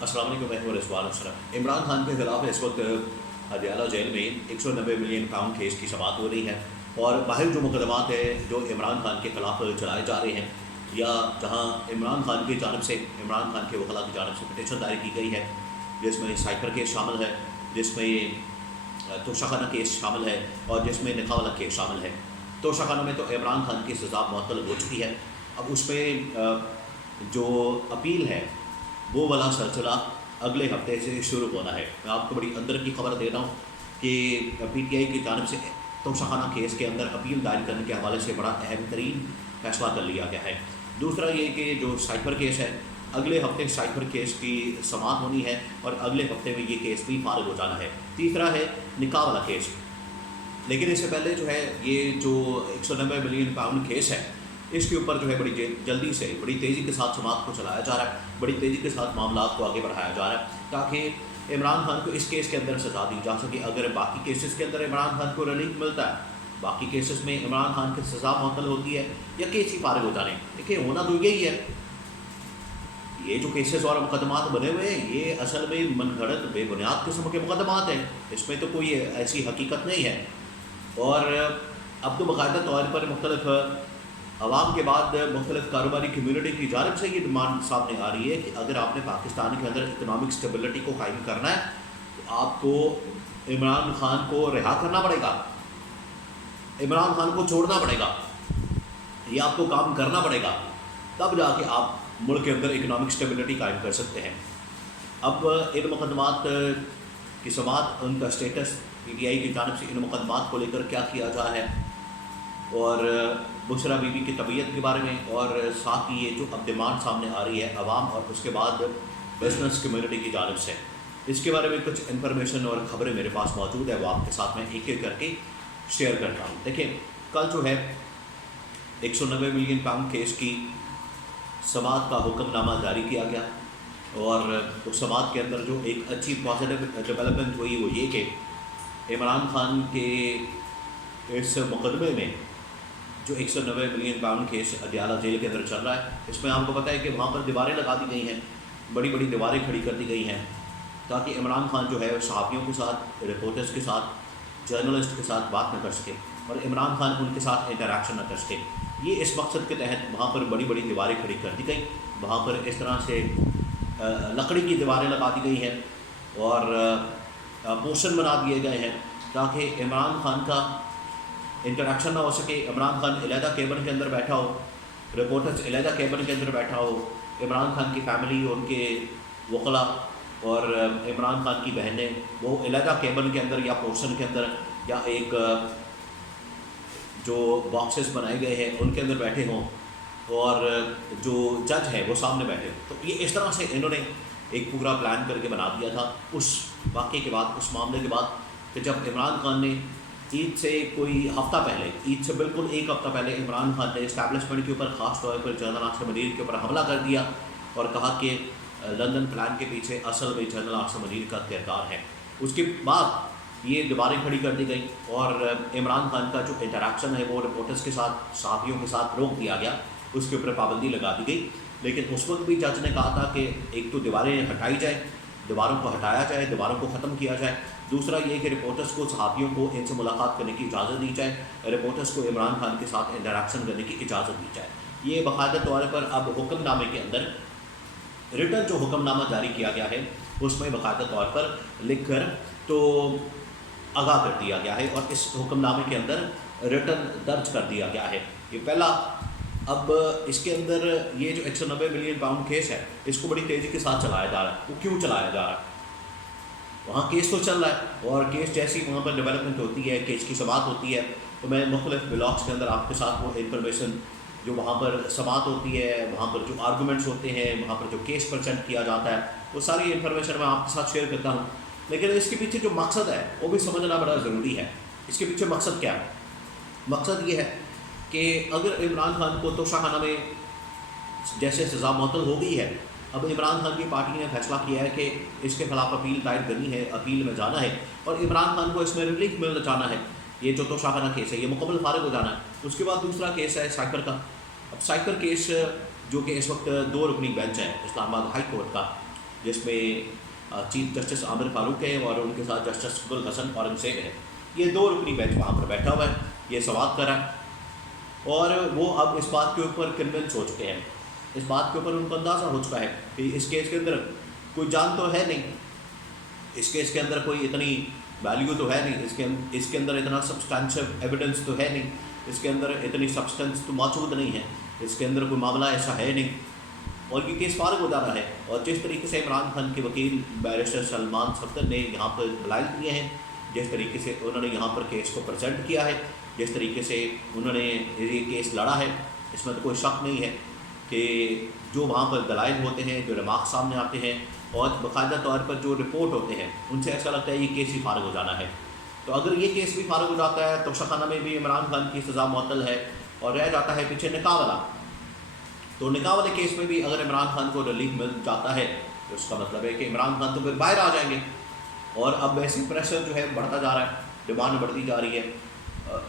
السلام علیکم، میں ہوں رضوان اشرف۔ عمران خان کے خلاف اس وقت اڈیالہ جیل میں 190 ملین پاؤنڈ کیس کی سماعت ہو رہی ہے، اور باہر جو مقدمات ہیں جو عمران خان کے خلاف چلائے جا رہے ہیں، یا جہاں عمران خان کی جانب سے، عمران خان کے وکلاء کی جانب سے پٹیشن دائر کی گئی ہے، جس میں سائپر کیس شامل ہے، جس میں توشہ کیس شامل ہے، اور جس میں نکاح والا کیس شامل ہے۔ توشہ میں تو عمران خان کی سزا معطل ہو چکی ہے، اب اس میں جو اپیل ہے وہ والا سلسلہ اگلے ہفتے سے شروع ہونا ہے۔ میں آپ کو بڑی اندر کی خبر دے رہا ہوں کہ پی ٹی آئی کی جانب سے توشہ کیس کے اندر اپیل دائر کرنے کے حوالے سے بڑا اہم ترین فیصلہ کر لیا گیا ہے۔ دوسرا یہ کہ جو سائپر کیس ہے، اگلے ہفتے سائپر کیس کی سماعت ہونی ہے، اور اگلے ہفتے میں یہ کیس بھی فارغ ہو جانا ہے۔ تیسرا ہے نکاح والا کیس، لیکن اس سے پہلے جو ہے یہ جو 190 ملین پاؤنڈ کیس ہے، اس کے اوپر جو ہے بڑی جلدی سے، بڑی تیزی کے ساتھ سماعت کو چلایا جا رہا ہے، بڑی تیزی کے ساتھ معاملات کو آگے بڑھایا جا رہا ہے، تاکہ عمران خان کو اس کیس کے اندر سزا دی جا سکے۔ اگر باقی کیسز کے اندر عمران خان کو ریلیف ملتا ہے، باقی کیسز میں عمران خان کی سزا معطل ہوتی ہے یا کیس ہی فارغ ہو جانے، دیکھیں ہونا تو یہی ہے۔ یہ جو کیسز اور مقدمات بنے ہوئے ہیں، یہ اصل میں من گھڑت بے بنیاد قسم کے مقدمات ہیں، اس میں تو کوئی ایسی حقیقت نہیں ہے۔ اور اب تو باقاعدہ طور پر مختلف عوام کے بعد مختلف کاروباری کمیونٹی کی جانب سے یہ ڈیمانڈ سامنے آ رہی ہے کہ اگر آپ نے پاکستان کے اندر اکنامک اسٹیبلٹی کو قائم کرنا ہے تو آپ کو عمران خان کو رہا کرنا پڑے گا، عمران خان کو چھوڑنا پڑے گا، یہ آپ کو کام کرنا پڑے گا، تب جا کے آپ ملک کے اندر اکنامک اسٹیبلٹی قائم کر سکتے ہیں۔ اب ان مقدمات کی سماعت، ان کا اسٹیٹس، پی ٹی آئی کی جانب سے ان مقدمات کو لے کر کیا کیا جا ہے، اور بشرا بی بی کی طبیعت کے بارے میں، اور ساتھ ہی یہ جو اب ڈیمانڈ سامنے آ رہی ہے عوام اور اس کے بعد بزنس کمیونٹی کی جانب سے، اس کے بارے میں کچھ انفارمیشن اور خبریں میرے پاس موجود ہے، وہ آپ کے ساتھ میں ایک ایک کر کے شیئر کرتا ہوں۔ دیکھیں، کل جو ہے 190 ملین پاؤنڈ کیس کی سماعت کا حکم نامہ جاری کیا گیا، اور اس سماعت کے اندر جو ایک اچھی پازیٹیو ڈیولپمنٹ ہوئی وہ یہ کہ عمران خان کے اس مقدمے میں جو 190 ملین پاؤنڈ کیس اڈیالہ جیل کے اندر چل رہا ہے، اس میں آپ کو پتہ ہے کہ وہاں پر دیواریں لگا دی گئی ہیں، بڑی بڑی دیواریں کھڑی کر دی گئی ہیں، تاکہ عمران خان جو ہے صحافیوں کے ساتھ، رپورٹرز کے ساتھ، جرنلسٹ کے ساتھ بات نہ کر سکے، اور عمران خان ان کے ساتھ انٹریکشن نہ کر سکے۔ یہ اس مقصد کے تحت وہاں پر بڑی بڑی دیواریں کھڑی کر دی گئی، وہاں پر اس طرح سے لکڑی کی دیواریں لگا دی گئی ہیں، اور پورشن بنا دیے گئے ہیں تاکہ عمران خان کا انٹریکشن نہ ہو سکے۔ عمران خان علیحدہ کیبن کے اندر بیٹھا ہو، رپورٹرز علیحدہ کیبن کے اندر بیٹھا ہو، عمران خان کی فیملی، ان کے وکلاء اور عمران خان کی بہنیں وہ علیحدہ کیبن کے اندر یا پورشن کے اندر، یا ایک جو باکسز بنائے گئے ہیں ان کے اندر بیٹھے ہوں، اور جو جج ہے وہ سامنے بیٹھے ہوں۔ تو یہ اس طرح سے انہوں نے ایک پورا پلان کر کے بنا دیا تھا اس واقعے کے بعد، اس معاملے کے بعد، کہ جب عمران خان نے عید سے کوئی ہفتہ پہلے، عید سے بالکل ایک ہفتہ پہلے، عمران خان نے اسٹیبلشمنٹ کے اوپر، خاص طور پر جنرل عاصم منیر کے اوپر حملہ کر دیا، اور کہا کہ لندن پلان کے پیچھے اصل میں جنرل عاصم منیر کا کردار ہے۔ اس کے بعد یہ دیواریں کھڑی کر دی گئی، اور عمران خان کا جو انٹریکشن ہے وہ رپورٹرز کے ساتھ، صحافیوں کے ساتھ روک دیا گیا، اس کے اوپر پابندی لگا دی گئی۔ لیکن اس وقت بھی جج نے کہا تھا کہ ایک تو دیواریں ہٹائی جائیں، دیواروں کو ہٹایا جائے، دیواروں کو ختم کیا جائے، دوسرا یہ کہ رپورٹرز کو، صحافیوں کو ان سے ملاقات کرنے کی اجازت دی جائے، رپورٹرز کو عمران خان کے ساتھ انٹریکشن کرنے کی اجازت دی جائے۔ یہ باقاعدہ طور پر اب حکم نامے کے اندر، ریٹن جو حکم نامہ جاری کیا گیا ہے اس میں باقاعدہ طور پر لکھ کر تو آگاہ کر دیا گیا ہے، اور اس حکم نامے کے اندر ریٹن درج کر دیا گیا ہے۔ یہ پہلا، اب اس کے اندر یہ جو 190 ملین پاؤنڈ کیس ہے، اس کو بڑی تیزی کے ساتھ چلایا جا رہا ہے۔ وہ کیوں چلایا جا رہا ہے؟ وہاں کیس تو چل رہا ہے، اور کیس جیسی وہاں پر ڈیولپمنٹ ہوتی ہے، کیس کی سماعت ہوتی ہے، تو میں مختلف بلاگس کے اندر آپ کے ساتھ وہ انفارمیشن جو وہاں پر سماعت ہوتی ہے، وہاں پر جو آرگومنٹس ہوتے ہیں، وہاں پر جو کیس پرزنٹ کیا جاتا ہے، وہ ساری انفارمیشن میں آپ کے ساتھ شیئر کرتا ہوں۔ لیکن اس کے پیچھے جو مقصد ہے وہ بھی سمجھنا بڑا ضروری ہے۔ اس کے پیچھے مقصد کیا ہے؟ مقصد یہ ہے کہ اگر عمران خان کو توشہ میں جیسے سزا معطل ہو گئی ہے، اب عمران خان کی پارٹی نے فیصلہ کیا ہے کہ اس کے خلاف اپیل دائر کرنی ہے، اپیل میں جانا ہے، اور عمران خان کو اس میں ریلیف ملنا جانا ہے، یہ جو توشہ کیس ہے یہ مکمل فارغ ہو جانا ہے۔ اس کے بعد دوسرا کیس ہے سائپر کا۔ اب سائپر کیس جو کہ اس وقت 2 رکنی بینچ ہے اسلام آباد ہائی کورٹ کا، جس میں چیف جسٹس عامر فاروق ہے اور ان کے ساتھ جسٹس گل حسن اورنگزیب ہے. یہ 2 رکنی بینچ وہاں پر بیٹھا ہوا ہے, یہ سماعت کر رہا ہے, اور وہ اب اس بات کے اوپر کنونس ہو چکے ہیں, اس بات کے اوپر ان کو اندازہ ہو چکا ہے کہ اس کیس کے اندر کوئی جان تو ہے نہیں, اس کیس کے اندر کوئی اتنی ویلیو تو ہے نہیں, اس کے اندر اتنا سبسٹانشل ایویڈنس تو ہے نہیں, اس کے اندر اتنی سبسٹنس تو موجود نہیں ہے, اس کے اندر کوئی معاملہ ایسا ہے نہیں, اور یہ کیس فارغ ہو جانا ہے. اور جس طریقے سے عمران خان کے وکیل بیرسٹر سلمان صفدر نے یہاں پر دلائل دیے ہیں, جس طریقے سے انہوں نے یہاں پر کیس کو پریزنٹ کیا ہے, جس طریقے سے انہوں نے یہ کیس لڑا ہے, اس میں تو کوئی شک نہیں ہے کہ جو وہاں پر دلائل ہوتے ہیں, جو ریمارک سامنے آتے ہیں, اور باقاعدہ طور پر جو رپورٹ ہوتے ہیں, ان سے ایسا لگتا ہے یہ کیس ہی فارغ ہو جانا ہے. تو اگر یہ کیس بھی فارغ ہو جاتا ہے تو شخانہ میں بھی عمران خان کی سزا معطل ہے, اور رہ جاتا ہے پیچھے نکاح والا. تو نکاح والے کیس میں بھی اگر عمران خان کو ریلیف مل جاتا ہے تو اس کا مطلب ہے کہ عمران خان تو پھر باہر آ جائیں گے, اور اب ویسی پریشر جو ہے بڑھتا جا رہا ہے, ڈیمانڈ بڑھتی جا رہی ہے.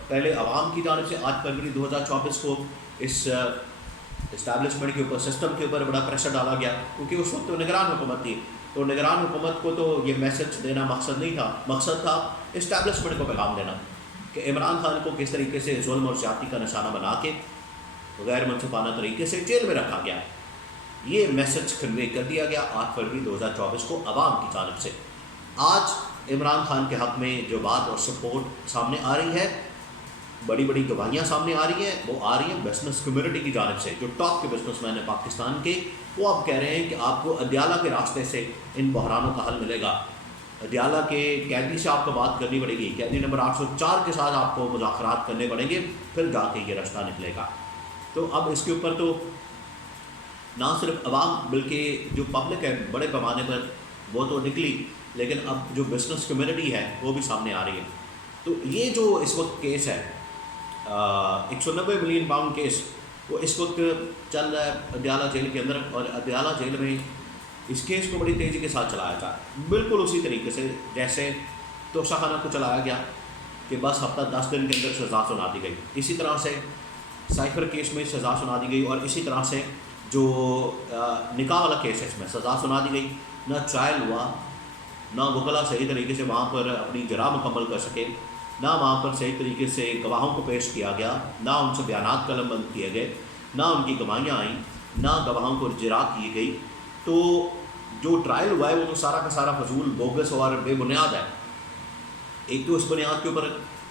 پہلے عوام کی جانب سے 8 فروری 2024 کو اس اسٹیبلشمنٹ کے اوپر, سسٹم کے اوپر بڑا پریشر ڈالا گیا, کیونکہ اس وقت تو نگران حکومت تھی. تو نگران حکومت کو تو یہ میسج دینا مقصد نہیں تھا, مقصد تھا اسٹیبلشمنٹ کو پیغام دینا کہ عمران خان کو کس طریقے سے ظلم اور زیادتی کا نشانہ بنا کے غیر منصفانہ طریقے سے جیل میں رکھا گیا. یہ میسج کنوے کر دیا گیا 8 فروری 2024 کو عوام کی جانب سے. آج عمران خان کے حق میں جو بات اور سپورٹ سامنے آ رہی ہے, بڑی بڑی گواہیاں سامنے آ رہی ہیں, وہ آ رہی ہیں بزنس کمیونٹی کی جانب سے. جو ٹاپ کے بزنس مین ہیں پاکستان کے, وہ اب کہہ رہے ہیں کہ آپ کو عدالت کے راستے سے ان بحرانوں کا حل ملے گا. عدالت کے قیدی سے آپ کو بات کرنی پڑے گی, قیدی نمبر 804 کے ساتھ آپ کو مذاکرات کرنے پڑیں گے, پھر جا کے یہ رستہ نکلے گا. تو اب اس کے اوپر تو نہ صرف عوام بلکہ جو پبلک ہے بڑے پیمانے پر وہ تو نکلی, لیکن اب جو بزنس کمیونٹی ہے وہ بھی سامنے آ رہی ہے. تو یہ جو اس وقت کیس ہے 190 ملین پاؤنڈ کیس, وہ اس وقت چل رہا ہے اڈیالہ جیل کے اندر, اور اڈیالہ جیل میں اس کیس کو بڑی تیزی کے ساتھ چلایا جا رہا ہے, بالکل اسی طریقے سے جیسے توشہ خانہ کو چلایا گیا کہ بس ہفتہ 10 دن کے اندر سزا سنا دی گئی. اسی طرح سے سائفر کیس میں سزا سنا دی گئی, اور اسی طرح سے جو نکاح والا کیس ہے اس میں سزا سنا دی گئی. نہ ٹرائل ہوا, نہ وکلا صحیح طریقے سے وہاں پر اپنی جرح مکمل کر سکے, نہ وہاں پر صحیح طریقے سے گواہوں کو پیش کیا گیا, نہ ان سے بیانات قلم بند کیے گئے, نہ ان کی گواہیاں آئیں, نہ گواہوں کو جرح کی گئی. تو جو ٹرائل ہوا ہے وہ تو سارا کا سارا فضول, بوگس اور بے بنیاد ہے. ایک تو اس بنیاد کے اوپر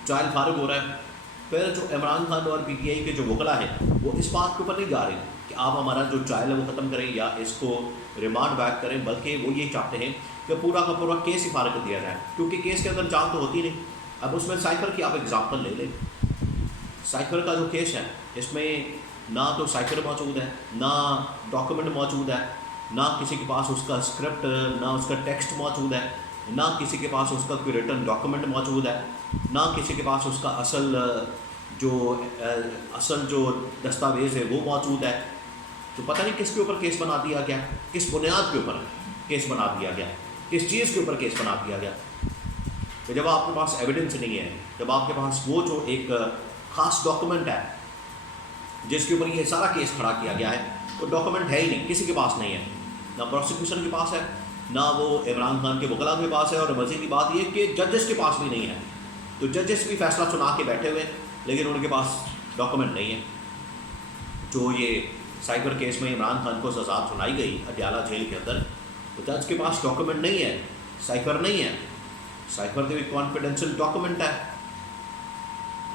ٹرائل فارغ ہو رہا ہے, پھر جو عمران خان اور پی ٹی آئی کے جو وکلا ہیں وہ اس بات کے اوپر نہیں جا رہے کہ آپ ہمارا جو ٹرائل ہے وہ ختم کریں یا اس کو ریمانڈ بیک کریں, بلکہ وہ یہ چاہتے ہیں کہ پورا کا پورا کیس ہی فارغ کر دیا جائے, کیونکہ کیس کے اندر جان تو ہوتی نہیں. اب اس میں سائفر کی آپ ایگزامپل لے لیں, سائفر کا جو کیس ہے اس میں نہ تو سائفر موجود ہے, نہ ڈاکومنٹ موجود ہے, نہ کسی کے پاس اس کا اسکرپٹ, نہ اس کا ٹیکسٹ موجود ہے, نہ کسی کے پاس اس کا کوئی ریٹن ڈاکومنٹ موجود ہے, نہ کسی کے پاس اس کا اصل جو دستاویز ہے وہ موجود ہے. تو پتہ نہیں کس کے اوپر کیس بنا دیا گیا, کس بنیاد کے اوپر کیس بنا دیا گیا, کس چیز کے اوپر کیس بنا دیا گیا. کہ جب آپ کے پاس ایویڈنس نہیں ہے, جب آپ کے پاس وہ جو ایک خاص ڈاکومنٹ ہے جس کے اوپر یہ سارا کیس کھڑا کیا گیا ہے, وہ ڈاکومنٹ ہے ہی نہیں, کسی کے پاس نہیں ہے, نہ پروسیکیوشن کے پاس ہے, نہ وہ عمران خان کے وکلا کے پاس ہے, اور مزید کی بات یہ کہ ججز کے پاس بھی نہیں ہے. تو ججز بھی فیصلہ سنا کے بیٹھے ہوئے لیکن ان کے پاس ڈاکومنٹ نہیں ہے. جو یہ سائبر کیس میں عمران خان کو سزا سنائی گئی اڈیالہ جیل کے اندر, تو جج کے پاس ڈاکومنٹ نہیں ہے, سائفر نہیں ہے. سائفر تو ایک کانفیڈینشیل ڈاکومنٹ ہے,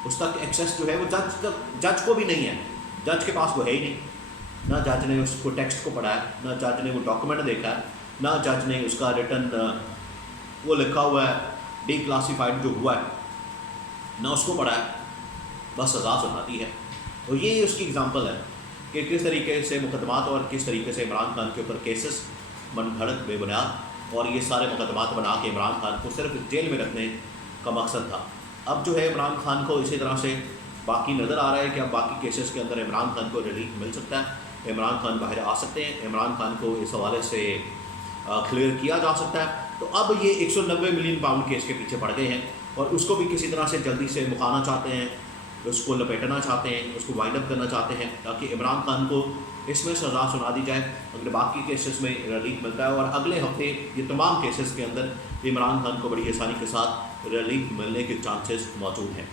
اس تک ایکسیس جو ہے وہ جج کو بھی نہیں ہے, جج کے پاس وہ ہے ہی نہیں. نہ جج نے اس کو ٹیکسٹ کو پڑھا ہے, نہ جج نے وہ ڈاکومنٹ دیکھا ہے, نہ جج نے اس کا ریٹن وہ لکھا ہوا ہے ڈی کلاسیفائڈ جو ہوا ہے, نہ اس کو پڑھا ہے, بس سزا سناتی ہے. تو یہ اس کی اگزامپل ہے کہ کس طریقے سے مقدمات اور کس طریقے سے عمران خان کے اوپر کیسز من گھڑت بے بنیاد, اور یہ سارے مقدمات بنا کے عمران خان کو صرف جیل میں رکھنے کا مقصد تھا. اب جو ہے عمران خان کو اسی طرح سے باقی نظر آ رہا ہے کہ اب باقی کیسز کے اندر عمران خان کو ریلیف مل سکتا ہے, عمران خان باہر آ سکتے ہیں, عمران خان کو اس حوالے سے کلیئر کیا جا سکتا ہے. تو اب یہ 190 ملین پاؤنڈ کیس کے پیچھے پڑ گئے ہیں, اور اس کو بھی کسی طرح سے جلدی سے مکانا چاہتے ہیں, اس کو لپیٹنا چاہتے ہیں، اس کو وائنڈ اپ کرنا چاہتے ہیں تاکہ عمران خان کو اس میں سزا سنا دی جائے، اگر باقی کیسز میں ریلیف ملتا ہے، اور اگلے ہفتے یہ تمام کیسز کے اندر عمران خان کو بڑی آسانی کے ساتھ ریلیف ملنے کے چانسز موجود ہیں۔